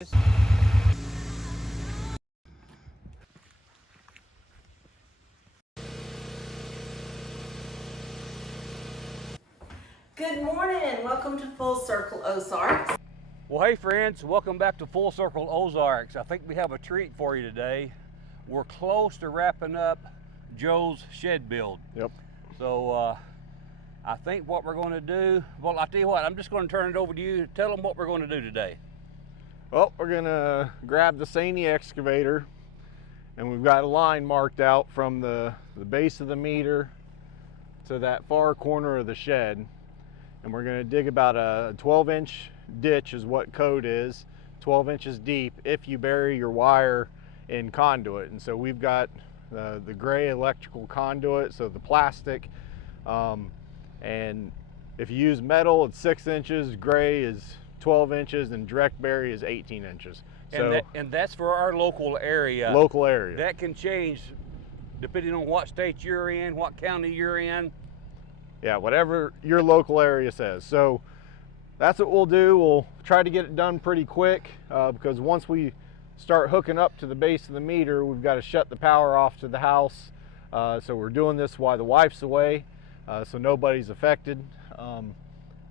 Good morning and welcome to Full Circle Ozarks. Well, hey friends, welcome back to Full Circle Ozarks. I think we have a treat for you today. We're close to wrapping up Joe's shed build. Yep. So I think what we're going to do, well, I'll tell you what, I'm just going to turn it over to you. Tell them what we're going to do today. Well, we're gonna grab the Saney excavator, and we've got a line marked out from the base of the meter to that far corner of the shed. And we're going to dig about a 12-inch ditch is what code is, 12 inches deep if you bury your wire in conduit. And so we've got the gray electrical conduit, so the plastic, and if you use metal it's 6 inches, gray is 12 inches, and direct bury is 18 inches. So and that's for our local area. Local area. That can change depending on what state you're in, what county you're in. Yeah, whatever your local area says. So that's what we'll do. We'll try to get it done pretty quick because once we start hooking up to the base of the meter, we've got to shut the power off to the house. So we're doing this while the wife's away, so nobody's affected.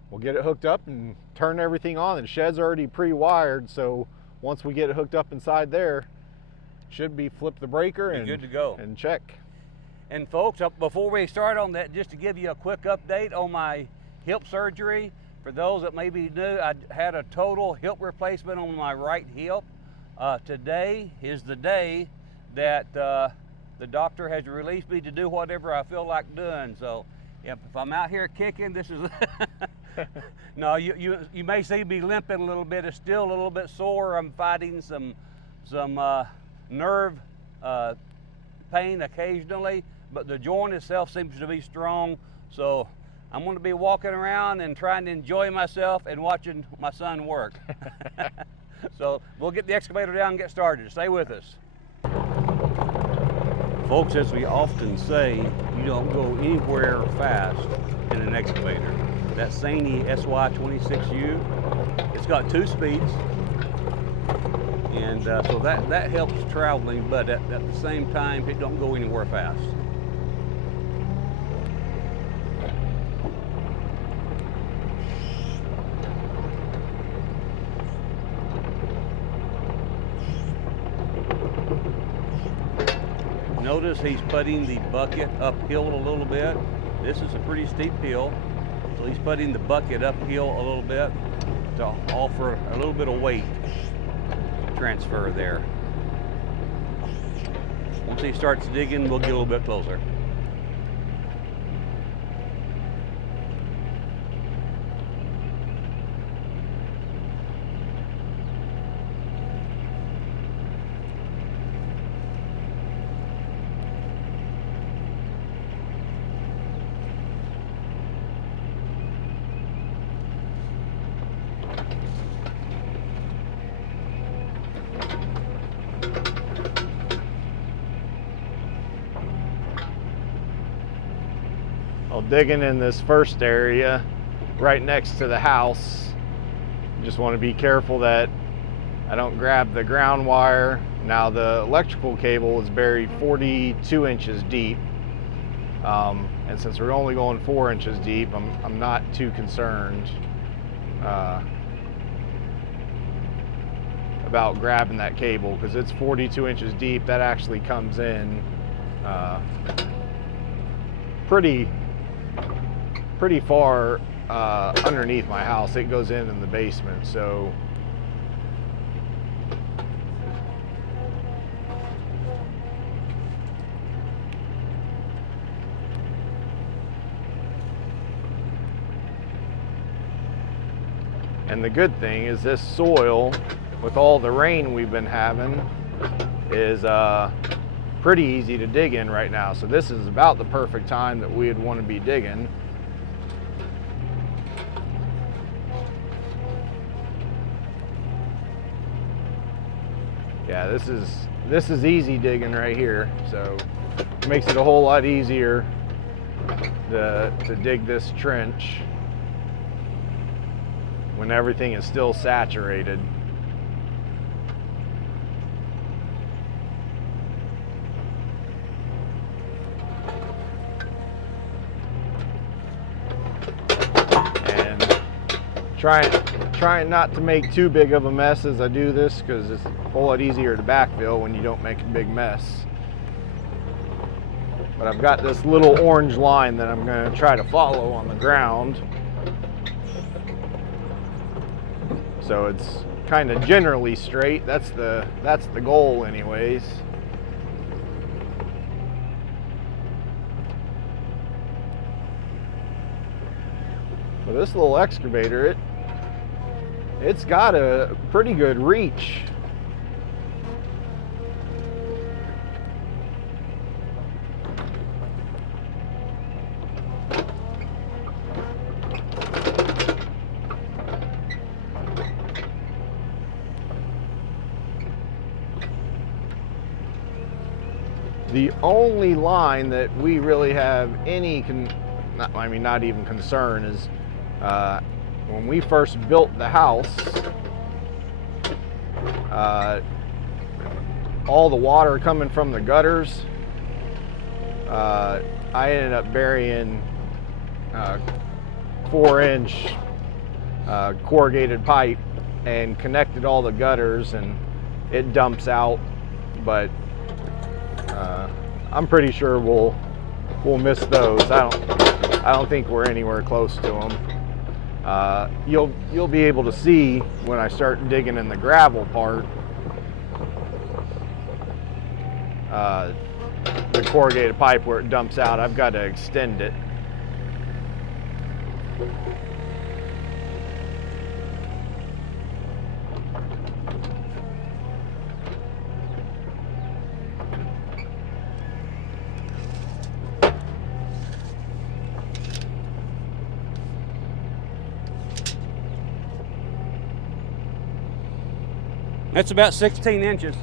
We'll get it hooked up and turn everything on. The shed's already pre-wired, so once we get it hooked up inside there, should be flip the breaker and good to go and check. And folks, before we start on that, just to give you a quick update on my hip surgery. For those that may be new, I had a total hip replacement on my right hip. Today is the day that the doctor has released me to do whatever I feel like doing. So if I'm out here kicking, this is no, you may see me limping a little bit. It's still a little bit sore. I'm fighting some nerve pain occasionally, but the joint itself seems to be strong. So I'm going to be walking around and trying to enjoy myself and watching my son work. So we'll get the excavator down and get started. Stay with us. Folks, as we often say, you don't go anywhere fast in an excavator. That Saney SY26U, it's got 2 speeds. And so that helps traveling, but at the same time, it don't go anywhere fast. Notice he's putting the bucket uphill a little bit. This is a pretty steep hill, so he's putting the bucket uphill a little bit to offer a little bit of weight transfer there. Once he starts digging, we'll get a little bit closer. Digging in this first area right next to the house. Just want to be careful that I don't grab the ground wire. Now the electrical cable is buried 42 inches deep, and since we're only going 4 inches deep, I'm not too concerned about grabbing that cable because it's 42 inches deep. That actually comes in pretty far underneath my house. It goes in the basement. So and the good thing is this soil, with all the rain we've been having, is pretty easy to dig in right now. So this is about the perfect time that we'd want to be digging. Yeah, this is easy digging right here, so it makes it a whole lot easier to dig this trench when everything is still saturated. Trying not to make too big of a mess as I do this, because it's a whole lot easier to backfill when you don't make a big mess. But I've got this little orange line that I'm going to try to follow on the ground. So it's kind of generally straight. That's the goal anyways. But this little excavator, it's got a pretty good reach. The only line that we really have any, not even concern, is when we first built the house, all the water coming from the gutters, I ended up burying 4-inch corrugated pipe and connected all the gutters, and it dumps out. But I'm pretty sure we'll miss those. I don't think we're anywhere close to them. You'll be able to see when I start digging in the gravel part, the corrugated pipe where it dumps out. I've got to extend it. That's about 16 inches.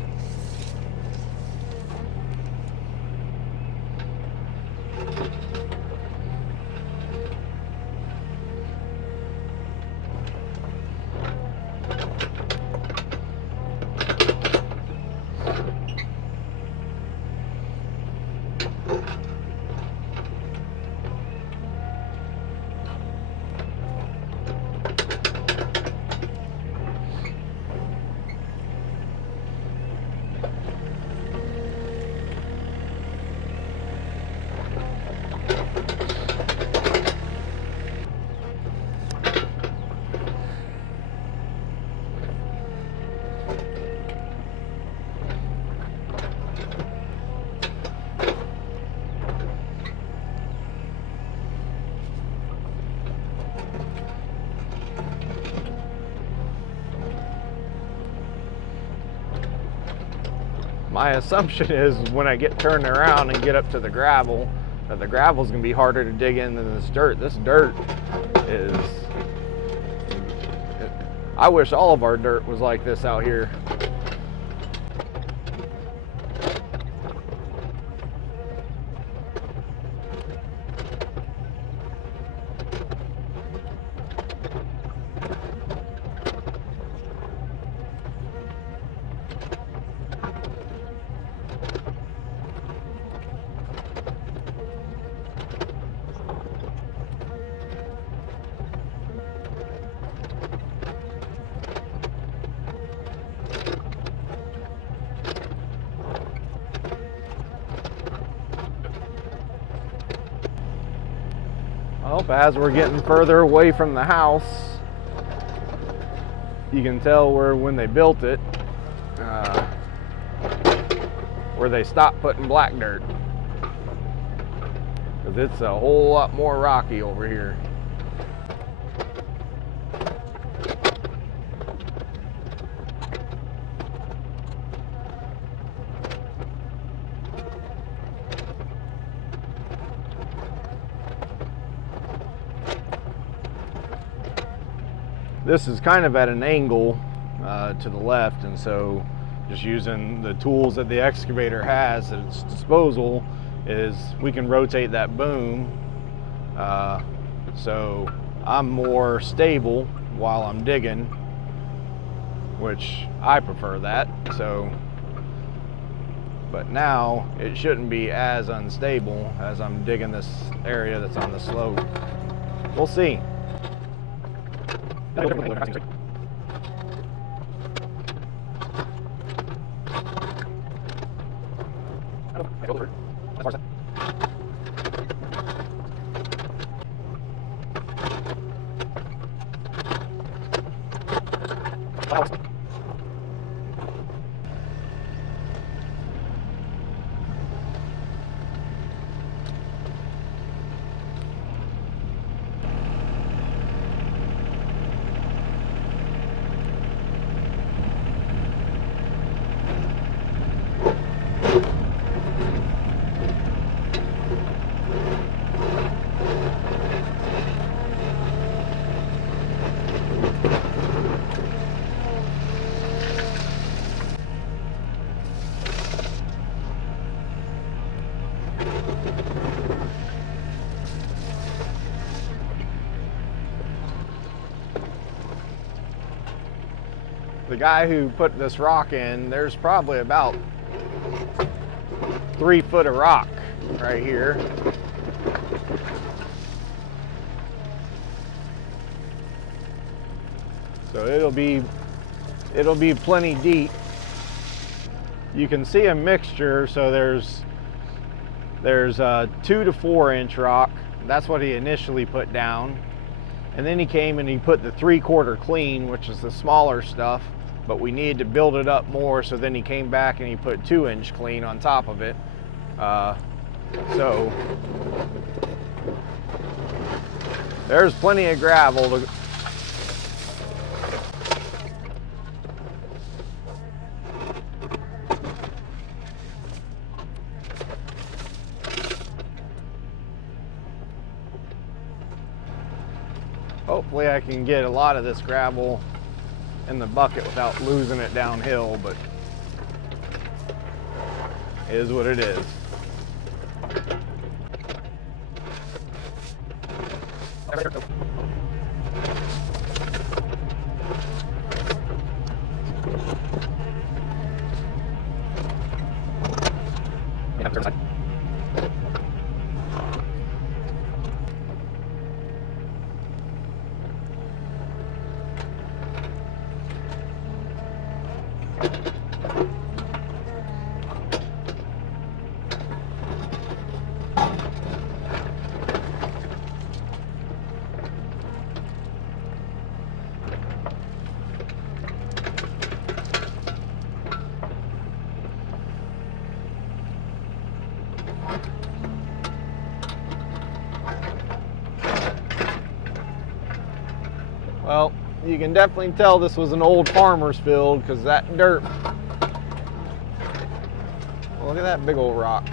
My assumption is when I get turned around and get up to the gravel, that the gravel's gonna be harder to dig in than this dirt. This dirt is, I wish all of our dirt was like this out here. Well, as we're getting further away from the house, you can tell when they built it, where they stopped putting black dirt, because it's a whole lot more rocky over here. This is kind of at an angle to the left, and so just using the tools that the excavator has at its disposal is we can rotate that boom so I'm more stable while I'm digging, which I prefer that. So, but now it shouldn't be as unstable as I'm digging this area that's on the slope. We'll see. The guy who put this rock in, there's probably about 3 foot of rock right here. So it'll be plenty deep. You can see a mixture, so there's 2 to 4 inch rock. That's what he initially put down. And then he came and he put the 3/4 clean, which is the smaller stuff, but we needed to build it up more, so then he came back and he put 2-inch clean on top of it. So there's plenty of gravel to hopefully I can get a lot of this gravel in the bucket without losing it downhill, but it is what it is. Well, you can definitely tell this was an old farmer's field because that dirt, look at that big old rock.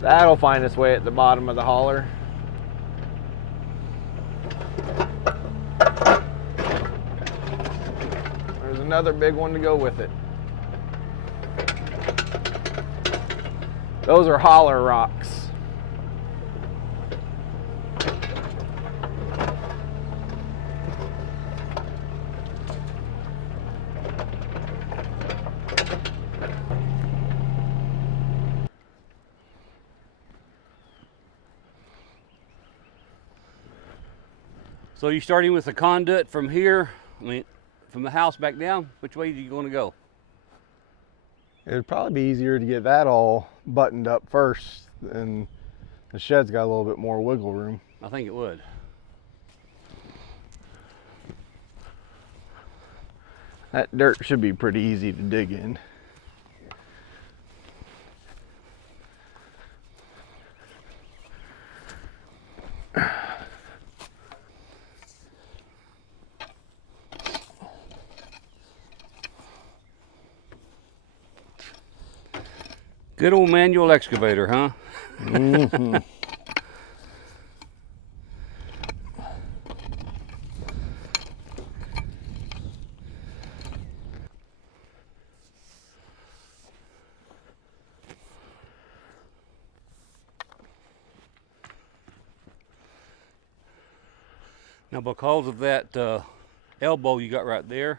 That'll find its way at the bottom of the holler. There's another big one to go with it. Those are holler rocks. So you're starting with the conduit from here, from the house back down. Which way are you going to go? It'd probably be easier to get that all buttoned up first, and the shed's got a little bit more wiggle room. I think it would. That dirt should be pretty easy to dig in. Good old manual excavator, huh? Mm-hmm. Now, because of that elbow you got right there,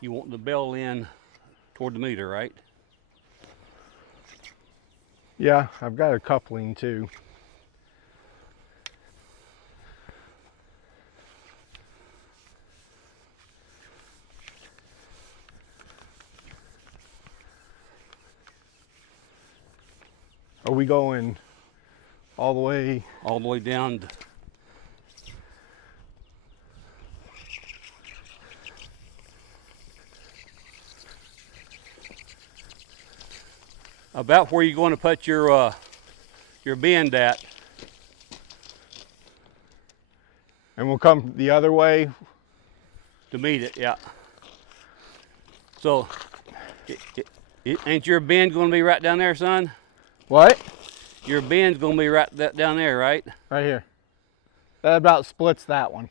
you want the bell in toward the meter, right? Yeah, I've got a coupling too. we going all the way? All the way down. About where you're going to put your bend at. And we'll come the other way. To meet it, yeah. So, ain't your bend going to be right down there, son? What? Your bend's going to be right down there, right? Right here. That about splits that one.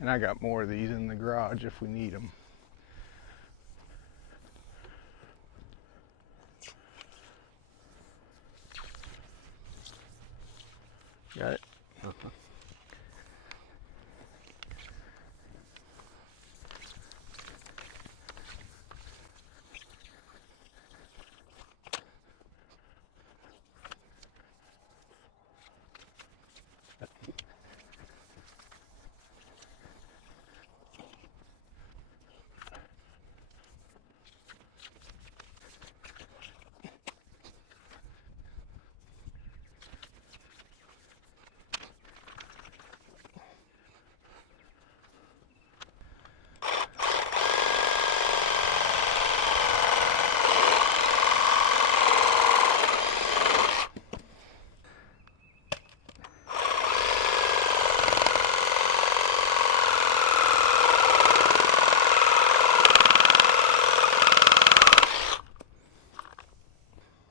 And I got more of these in the garage if we need them. Got it? Uh-huh.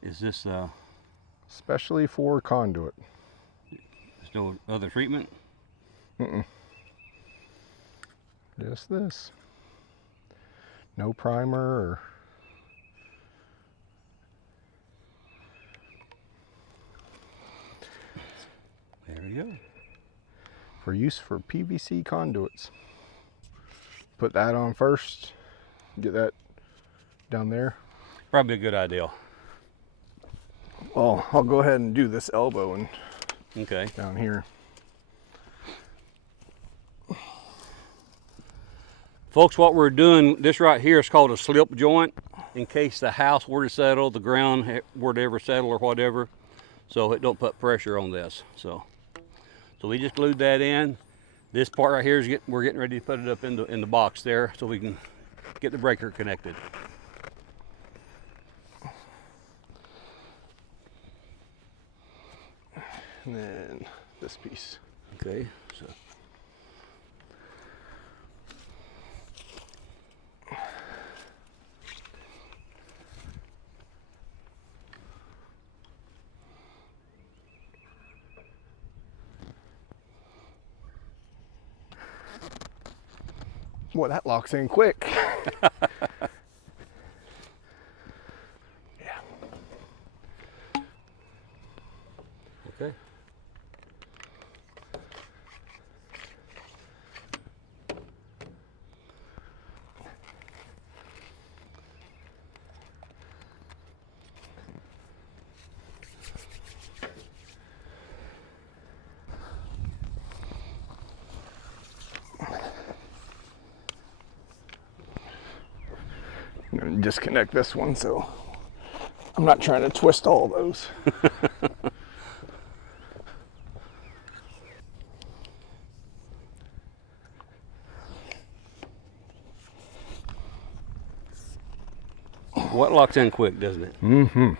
Is this, Especially for conduit. there's no other treatment? Just this. No primer or... There we go. For use for PVC conduits. Put that on first. Get that down there. Probably a good idea. Well, I'll go ahead and do this elbow and Okay. down here. Folks, what we're doing, this right here is called a slip joint in case the house were to settle, the ground were to ever settle or whatever, so it don't put pressure on this. So we just glued that in. This part right here is we're getting ready to put it up in the box there so we can get the breaker connected. And then this piece. Okay, so. Boy, that locks in quick. Yeah. Okay. I'm going to disconnect this one so I'm not trying to twist all those. What locks in quick, doesn't it? Mm-hmm.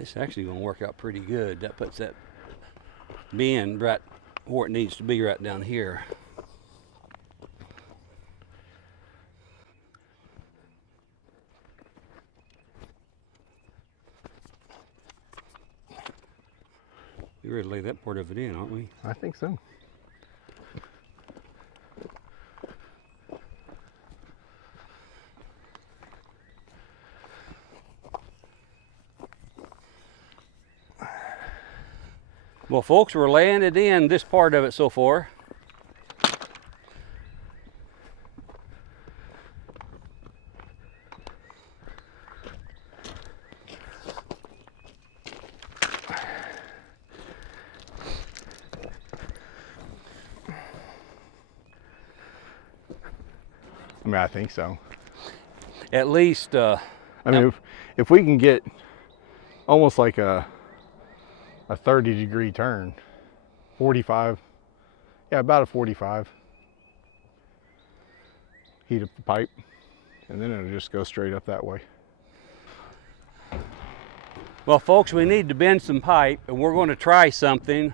It's actually going to work out pretty good. That puts that bend right where it needs to be, right down here. We ready to lay that part of it in, aren't we? I think so. Well, folks, we're laying it in, this part of it so far. I mean, I think so. At least, I mean, if we can get almost like a 30-degree turn, 45, yeah, about a 45. Heat up the pipe, and then it'll just go straight up that way. well, folks, we need to bend some pipe, and we're going to try something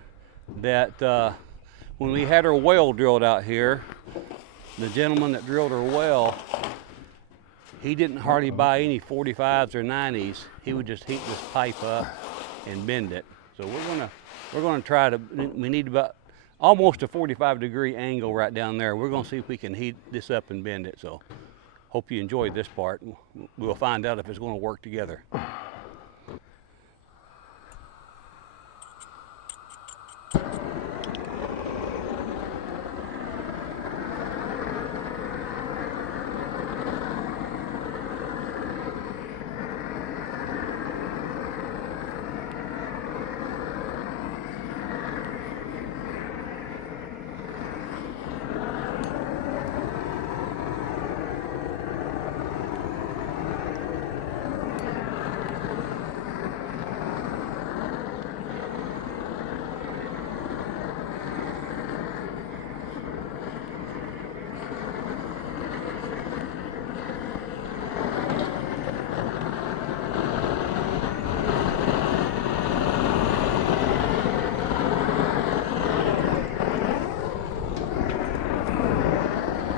that when we had our well drilled out here, the gentleman that drilled our well, he didn't hardly buy any 45s or 90s. He would just heat this pipe up and bend it. So we're gonna try to. We need about almost a 45-degree angle right down there. We're gonna see if we can heat this up and bend it. So hope you enjoyed this part. We'll find out if it's going to work together.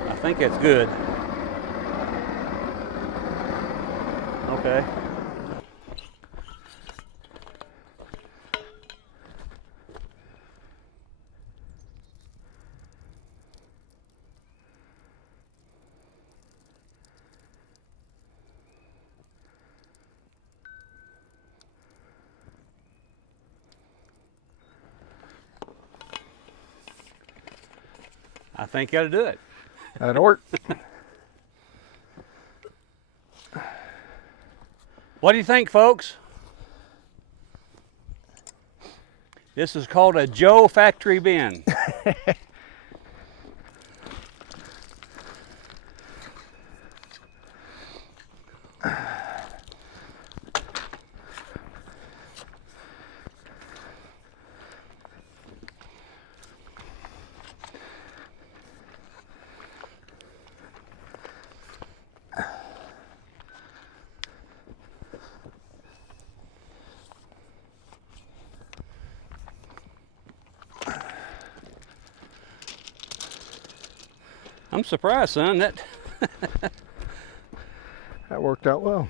I think that's good. Okay. I think that'll do it. That'll work. What do you think, folks? This is called a Joe factory bin. I'm surprised, son. That worked out well.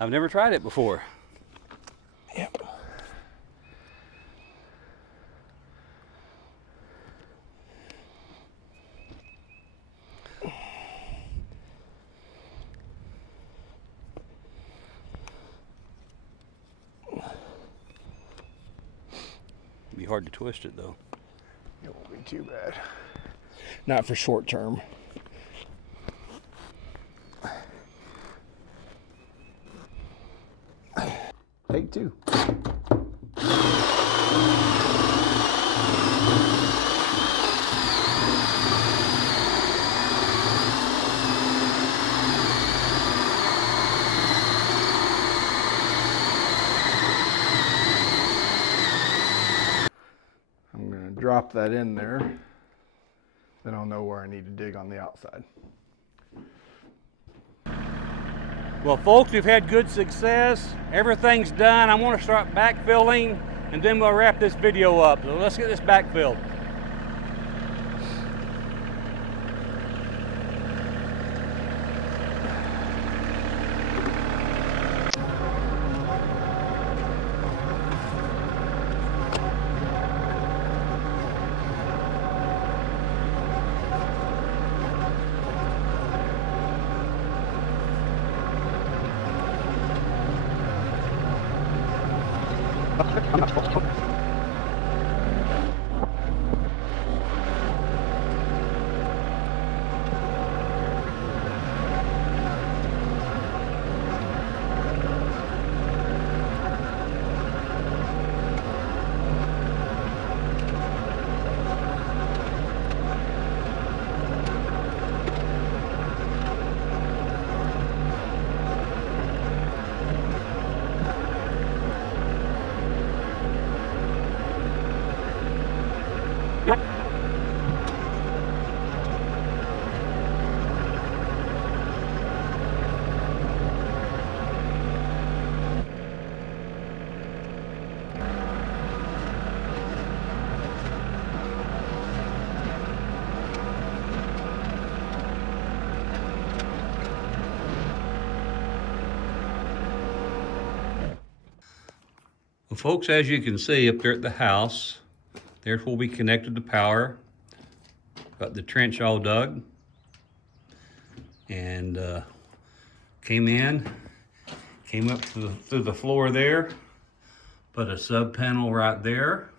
I've never tried it before. Yep. It'd be hard to twist it though. It won't be too bad. Not for short term. Take two. I'm going to drop that in there. Then I'll know where I need to dig on the outside. Well, folks, we've had good success. Everything's done. I want to start backfilling, and then we'll wrap this video up. So let's get this backfilled. Well, folks, as you can see up there at the house, there's where we connected the power. Got the trench all dug. And came up through the floor there, put a sub panel right there.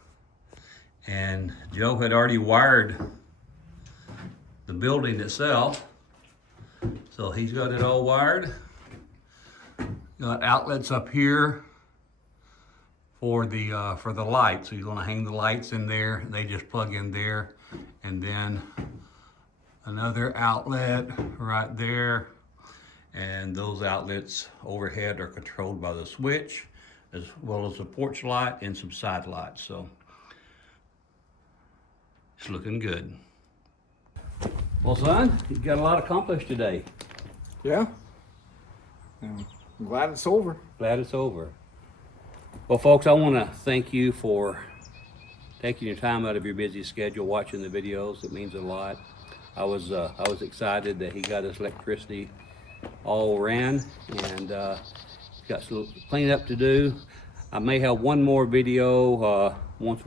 And Joe had already wired the building itself. So he's got it all wired. Got outlets up here for the lights. So you're gonna hang the lights in there. They just plug in there. And then another outlet right there. And those outlets overhead are controlled by the switch, as well as the porch light and some side lights. So it's looking good. Well, son, you got a lot accomplished today. Yeah. I'm glad it's over. Glad it's over. Well, folks, I want to thank you for taking your time out of your busy schedule watching the videos. It means a lot. I was excited that he got his electricity all ran, and got some cleanup to do. I may have one more video once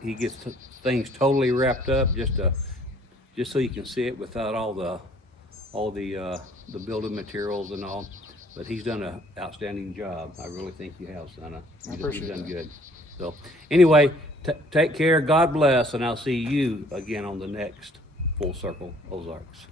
he gets things totally wrapped up, just so you can see it without all the building materials and all. But he's done an outstanding job. I really think you have, son. You've done good. So anyway, take care. God bless, and I'll see you again on the next Full Circle Ozarks.